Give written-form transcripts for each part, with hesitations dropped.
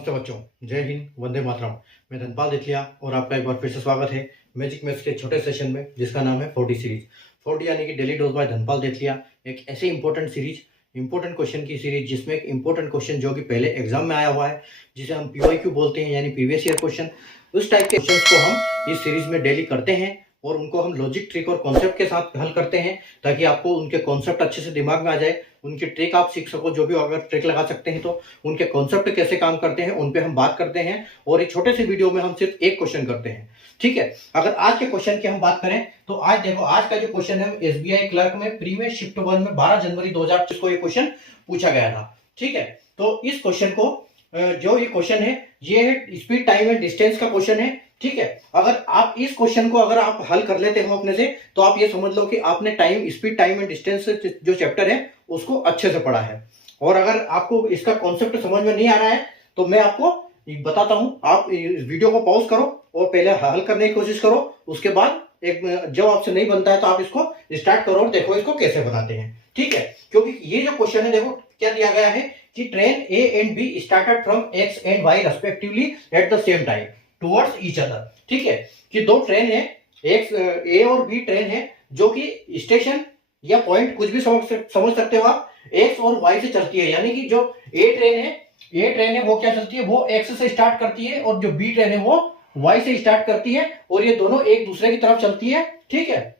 नमस्ते बच्चों, जय हिंद, वंदे मातरम। मैं धनपाल देथलिया और आपका एक बार फिर से स्वागत है मैजिक मैथ्स के छोटे सेशन में, जिसका नाम है 40 सीरीज। 40 यानी कि डेली डोज बाय धनपाल देथलिया। एक ऐसे इंपॉर्टेंट सीरीज, इंपॉर्टेंट क्वेश्चन की सीरीज, जिसमें एक इंपॉर्टेंट क्वेश्चन जो कि पहले एग्जाम में आया हुआ है, जिसे हम PYQ बोलते हैं, यानी प्रीवियस ईयर क्वेश्चन। उस टाइप के क्वेश्चन को हम इस सीरीज में डेली करते हैं और उनको हम लॉजिक, ट्रिक और कॉन्सेप्ट के साथ हल करते हैं, ताकि आपको उनके कॉन्सेप्ट अच्छे से दिमाग में आ जाए, उनकी ट्रिक आप सीख सको। जो भी अगर ट्रिक लगा सकते हैं तो उनके कॉन्सेप्ट कैसे काम करते हैं उन पे हम बात करते हैं, और एक छोटे से वीडियो में हम सिर्फ एक क्वेश्चन करते हैं। ठीक है, अगर आज के क्वेश्चन की हम बात करें तो आज देखो, आज का जो क्वेश्चन है SBI क्लर्क में प्रीवियस शिफ्ट 1 में 12 जनवरी 2025 को ये क्वेश्चन पूछा गया था। ठीक है, तो इस क्वेश्चन को जो ये क्वेश्चन है, ये है स्पीड, टाइम एंड डिस्टेंस का क्वेश्चन है। ठीक है, अगर आप इस क्वेश्चन को अगर आप हल कर लेते हो अपने से, तो आप ये समझ लो कि आपने time, speed, time and distance जो चैप्टर है उसको अच्छे से पढ़ा है। और अगर आपको इसका कॉन्सेप्ट समझ में नहीं आ रहा है तो मैं आपको बताता हूं, आप इस वीडियो को पॉज करो और पहले हल करने की कोशिश करो। उसके बाद एक जब आपसे नहीं बनता है तो आप इसको स्टार्ट करो और देखो इसको कैसे बनाते हैं। ठीक है, क्योंकि ये जो क्वेश्चन है, देखो क्या दिया गया है कि train A and B started from X and Y respectively at the same time towards each other. ठीक है, कि दो ट्रेन है, A और B ट्रेन है, जो कि स्टेशन या पॉइंट कुछ भी समझ सकते हो आप, X और Y से चलती है। यानी कि जो A ट्रेन है वो क्या चलती है, वो X से स्टार्ट करती है, और जो B ट्रेन है वो Y से स्टार्ट करती है, और ये दोनों एक दूसरे की तरफ चलती है। ठीक है,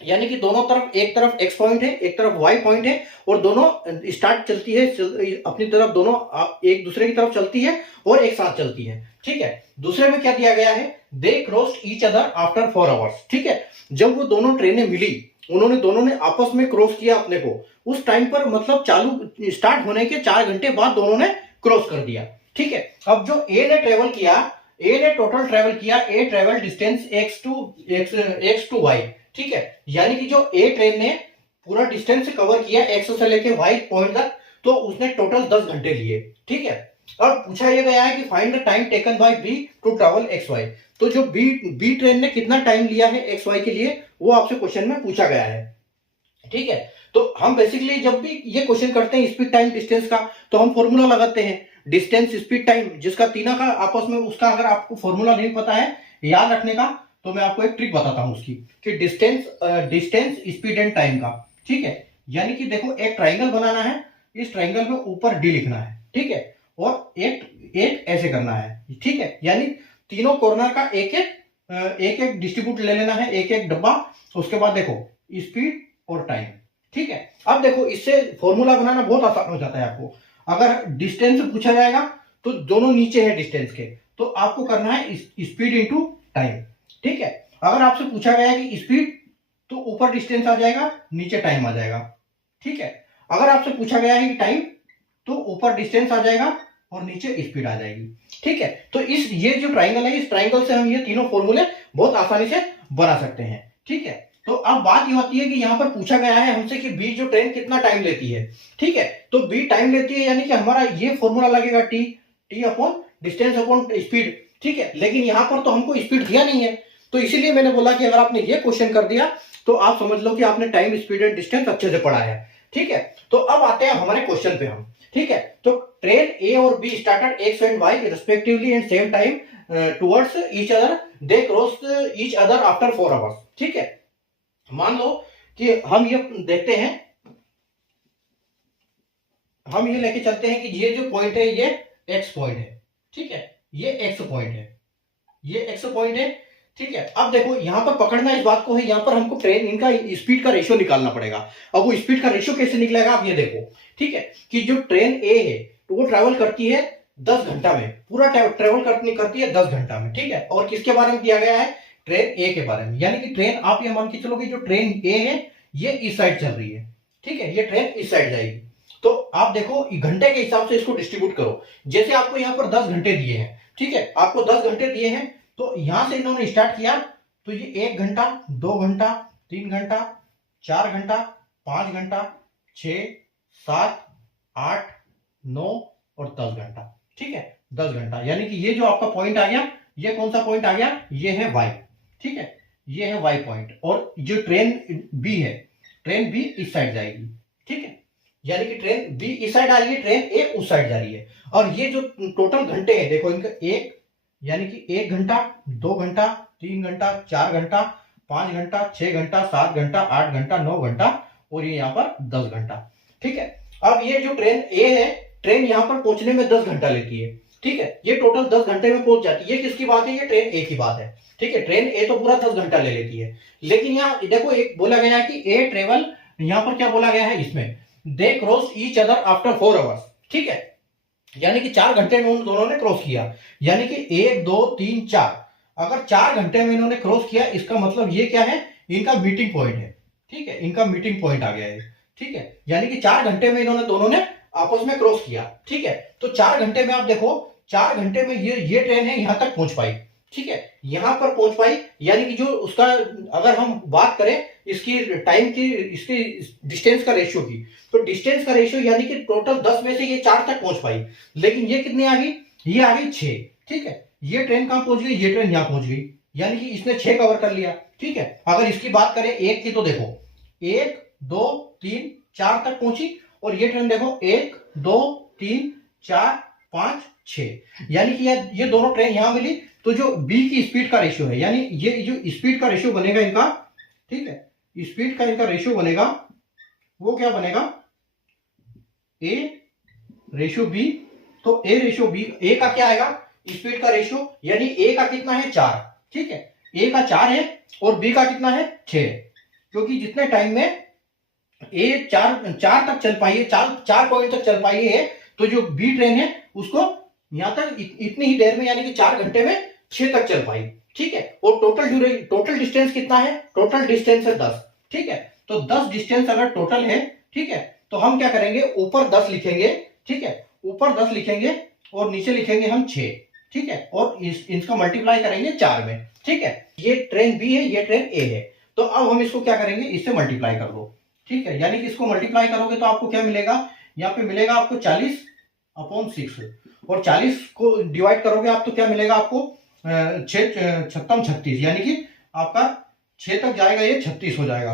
यानी कि दोनों तरफ, एक तरफ X पॉइंट है, एक तरफ Y पॉइंट है, और दोनों स्टार्ट चलती है अपनी तरफ, दोनों एक दूसरे की तरफ चलती है और एक साथ चलती है। ठीक है, दूसरे में क्या दिया गया है, they crossed each other after 4 hours. ठीक है, जब वो दोनों ट्रेनें मिली, उन्होंने दोनों ने आपस में क्रॉस किया अपने को, उस टाइम पर मतलब चालू स्टार्ट होने के 4 घंटे बाद दोनों ने क्रॉस कर दिया। ठीक है, अब जो ए ने ट्रेवल किया, ए ने टोटल ट्रेवल किया, a travel distance x to y. ठीक है, यानी कि जो ए ट्रेन ने पूरा डिस्टेंस कवर किया एक्स से लेके वाई पॉइंट तक, तो उसने टोटल 10 घंटे लिए। ठीक है, अब पूछा यह गया है कि find the time taken by B to travel X Y. तो जो बी ट्रेन ने कितना टाइम लिया है एक्स वाई के लिए, वो आपसे क्वेश्चन में पूछा गया है। ठीक है, तो हम बेसिकली जब भी ये क्वेश्चन करते हैं स्पीड, टाइम, डिस्टेंस का, तो हम फॉर्मूला लगाते हैं डिस्टेंस, स्पीड, टाइम, जिसका तीनों का आपस में, उसका अगर आपको फॉर्मूला नहीं पता है याद रखने का, तो मैं आपको एक ट्रिक बताता हूं उसकी, कि डिस्टेंस स्पीड एंड टाइम का। ठीक है, यानी कि देखो, एक ट्राइंगल बनाना है, इस ट्राइंगल में ऊपर डी लिखना है। ठीक है, और एक ऐसे करना है। ठीक है, यानी तीनों कॉर्नर का एक एक डिस्ट्रीब्यूट ले लेना है, एक एक डब्बा। उसके बाद देखो स्पीड और टाइम। ठीक है, अब देखो इससे फॉर्मूला बनाना बहुत आसान हो जाता है आपको। अगर डिस्टेंस पूछा जाएगा तो दोनों नीचे है डिस्टेंस के, तो आपको करना है स्पीड इंटू टाइम। ठीक है, अगर आपसे पूछा गया है कि स्पीड, तो ऊपर डिस्टेंस आ जाएगा, नीचे टाइम आ जाएगा। ठीक है, अगर आपसे पूछा गया है कि टाइम, तो ऊपर डिस्टेंस आ जाएगा और नीचे स्पीड आ जाएगी। ठीक है, तो ये जो ट्राइंगल है, इस ट्राइंगल से हम ये तीनों फॉर्मूले बहुत आसानी से बना सकते हैं। ठीक है, तो अब बात ये होती है कि यहां पर पूछा गया है हमसे कि बी जो ट्रेन कितना टाइम लेती है। ठीक है, तो बी टाइम लेती है, यानी कि हमारा ये फॉर्मूला लगेगा T upon distance upon speed. ठीक है, लेकिन यहां पर तो हमको स्पीड दिया नहीं है, तो इसीलिए मैंने बोला कि अगर आपने ये क्वेश्चन कर दिया तो आप समझ लो कि आपने टाइम, स्पीड एंड डिस्टेंस अच्छे से पढ़ा है। ठीक है, तो अब आते हैं हमारे क्वेश्चन पे हम। ठीक है, तो ट्रेन ए और B started X and Y respectively and same time towards each other, they crossed each other after 4 hours. ठीक है, मान लो कि हम ये देखते हैं, हम ये लेके चलते हैं कि ये जो पॉइंट है ये एक्स पॉइंट है। ठीक है, ये एक्स पॉइंट है, ये एक्स पॉइंट है। ठीक है, अब देखो यहां पर पकड़ना इस बात को है, यहां पर हमको ट्रेन, इनका स्पीड का रेशियो निकालना पड़ेगा। अब वो स्पीड का रेशियो कैसे निकलेगा, आप ये देखो। ठीक है, कि जो ट्रेन ए है तो वो ट्रैवल करती है 10 घंटा में, पूरा ट्रैवल करती है 10 घंटा में। ठीक है, और किसके बारे में दिया गया है, ट्रेन ए के बारे में। यानी कि ट्रेन, आप ये मान के चलो कि जो ट्रेन ए है ये इस साइड चल रही है। ठीक है, ये ट्रेन इस साइड जाएगी, तो आप देखो घंटे के हिसाब से इसको डिस्ट्रीब्यूट करो। जैसे आपको यहाँ पर 10 घंटे दिए हैं, ठीक है, आपको 10 घंटे दिए हैं, तो यहां से इन्होंने स्टार्ट किया, तो ये 1 घंटा, 2 घंटा, 3 घंटा, 4 घंटा, 5 घंटा, 6, 7, 8, 9 और 10 घंटा। ठीक है, 10 घंटा, यानी कि ये जो आपका पॉइंट आ गया, ये कौन सा पॉइंट आ गया, ये है वाई। ठीक है, ये है वाई पॉइंट, और जो ट्रेन बी है, ट्रेन बी इस साइड जाएगी। ठीक है, यानी कि ट्रेन बी इस साइड आ रही है, ट्रेन ए उस साइड जा रही है। और ये जो टोटल घंटे हैं देखो इनका एक, यानी कि 1 घंटा, 2 घंटा, 3 घंटा, 4 घंटा, 5 घंटा, 6 घंटा, 7 घंटा, 8 घंटा, 9 घंटा और ये यहाँ पर 10 घंटा। ठीक है, अब ये जो ट्रेन ए है, ट्रेन यहाँ पर पहुंचने में 10 घंटा लेती है। ठीक है, ये टोटल 10 घंटे में पहुंच जाती है। ये किसकी बात है? ये ट्रेन ए की बात है। ठीक है, ट्रेन ए तो पूरा 10 घंटा ले लेती है, लेकिन यहाँ देखो एक बोला गया है कि ए ट्रेवल, यहाँ पर क्या बोला गया है इसमें, they cross each other after 4 hours. ठीक है, यानी कि 4 घंटे में उन दोनों ने क्रॉस किया, यानी कि 1 2 3 4, अगर 4 घंटे में इन्होंने क्रॉस किया, इसका मतलब ये क्या है, इनका मीटिंग पॉइंट है। ठीक है, इनका मीटिंग पॉइंट आ गया है। ठीक है, यानी कि 4 घंटे में इन्होंने दोनों ने आपस में क्रॉस किया। ठीक है, तो 4 घंटे में आप देखो, 4 घंटे में ये ट्रेन है यहां तक पहुंच पाई। ठीक है, यहां पर पहुंच पाई, यानी कि जो उसका, अगर हम बात करें इसकी टाइम की, इसकी डिस्टेंस का रेशियो की, तो डिस्टेंस का रेशियो यानी कि टोटल 10 में से ये 4 तक पहुंच पाई, लेकिन ये कितनी आ गई, ये आ गई 6। ठीक है, ये ट्रेन कहां पहुंच गई, ये ट्रेन यहां पहुंच गई, यानी कि इसने 6 कवर कर लिया। ठीक है, अगर इसकी बात करें एक की, तो देखो 1 2 3 4 तक पहुंची, और ये ट्रेन देखो 1 2 3 4 5 6, यानी कि ये दोनों ट्रेन यहां मिली। तो जो बी की स्पीड का रेशियो है, यानी ये जो स्पीड का रेशियो बनेगा इनका, ठीक है, स्पीड का इनका रेशियो बनेगा, वो क्या बनेगा, ए रेशियो बी। तो ए रेशियो बी, ए का क्या आएगा, स्पीड का रेशियो, यानी ए का कितना है 4। ठीक है, ए का 4 है और बी का कितना है 6, क्योंकि जितने टाइम में ए 4 तक चल पाई है, 4 पॉइंट तक चल पाई है, तो जो बी ट्रेन है उसको यहां तक इतनी ही देर में, यानी कि 4 घंटे में 6 तक चल पाई। ठीक है, और टोटल डिस्टेंस कितना है, टोटल डिस्टेंस है 10। ठीक है, तो 10 डिस्टेंस अगर टोटल है, ठीक है, तो हम क्या करेंगे, ऊपर 10 लिखेंगे। ठीक है, ऊपर 10 लिखेंगे और नीचे लिखेंगे हम 6। ठीक है, और इसका मल्टीप्लाई करेंगे 4 में। ठीक है, ये ट्रेन बी है, ये ट्रेन ए है, तो अब हम इसको क्या करेंगे, इससे मल्टीप्लाई कर दो। ठीक है, यानी कि इसको मल्टीप्लाई करोगे तो आपको क्या मिलेगा, यहाँ पे मिलेगा आपको 40/6, और 40 को डिवाइड करोगे आप तो क्या मिलेगा आपको 6 छत्तम 36, यानी कि आपका 6 तक जाएगा, ये 36 हो जाएगा।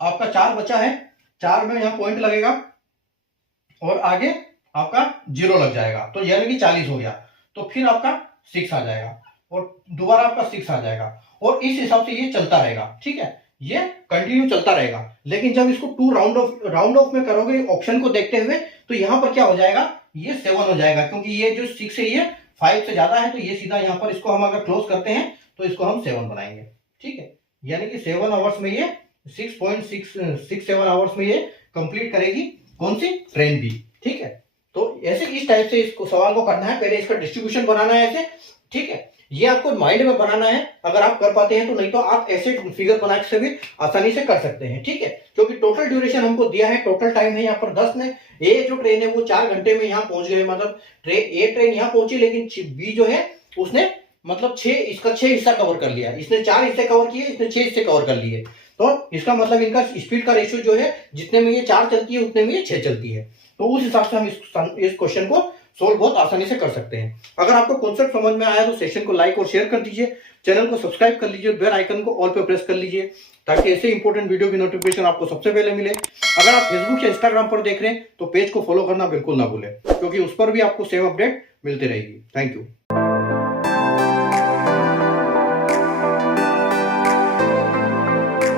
आपका 4 बचा है, 4 में यहाँ पॉइंट लगेगा और आगे आपका 0 लग जाएगा, तो यानी कि 40 हो गया। तो फिर आपका 6 आ जाएगा और दोबारा आपका 6 आ जाएगा, और इस हिसाब से ये चलता रहेगा। ठीक है, ये कंटिन्यू चलता रहेगा, लेकिन जब इसको 2 राउंड ऑफ में करोगे ऑप्शन को देखते हुए, तो यहां पर क्या हो जाएगा, ये 7 हो जाएगा, क्योंकि ये जो 6 है ये 5 से ज्यादा है, तो ये सीधा यहां पर इसको हम अगर क्लोज करते हैं तो इसको हम 7 बनाएंगे। ठीक है, यानी कि 7 आवर्स में ये 6.67 आवर्स में ये कंप्लीट करेगी, कौन सी, ट्रेन बी। ठीक है, तो ऐसे इस टाइप से इसको सवाल को करना है, पहले इसका डिस्ट्रीब्यूशन बनाना है ऐसे। ठीक है, ये आपको माइंड में बनाना है, अगर आप कर पाते हैं तो, नहीं तो आप ऐसे फिगर बना के भी आसानी से कर सकते हैं। ठीक है, क्योंकि टोटल ड्यूरेशन हमको दिया है, टोटल टाइम है यहाँ पर 10 ने, ए जो ट्रेन है वो 4 घंटे में यहाँ पहुंच गए, मतलब ए ट्रेन यहाँ पहुंची, लेकिन बी जो है उसने मतलब 6 हिस्सा कवर कर लिया, इसने 4 हिस्से कवर किए, इसने 6 हिस्से कवर कर लिए। तो इसका मतलब इनका स्पीड का रेशियो जो है, जितने में ये 4 चलती है उतने में ये 6 चलती है। तो उस हिसाब से हम इस क्वेश्चन को सोल्व बहुत आसानी से कर सकते हैं। अगर आपको कॉन्सेप्ट समझ में आया तो सेशन को लाइक और शेयर कर दीजिए, चैनल को सब्सक्राइब कर लीजिए, बेल आइकन को ऑल पे प्रेस कर लीजिए, ताकि ऐसे इंपॉर्टेंट वीडियो की नोटिफिकेशन आपको सबसे पहले मिले। अगर आप फेसबुक या इंस्टाग्राम पर देख रहे हैं तो पेज को फॉलो करना बिल्कुल ना भूलें, क्योंकि उस पर भी आपको सेम अपडेट मिलती रहेगी। Thank you.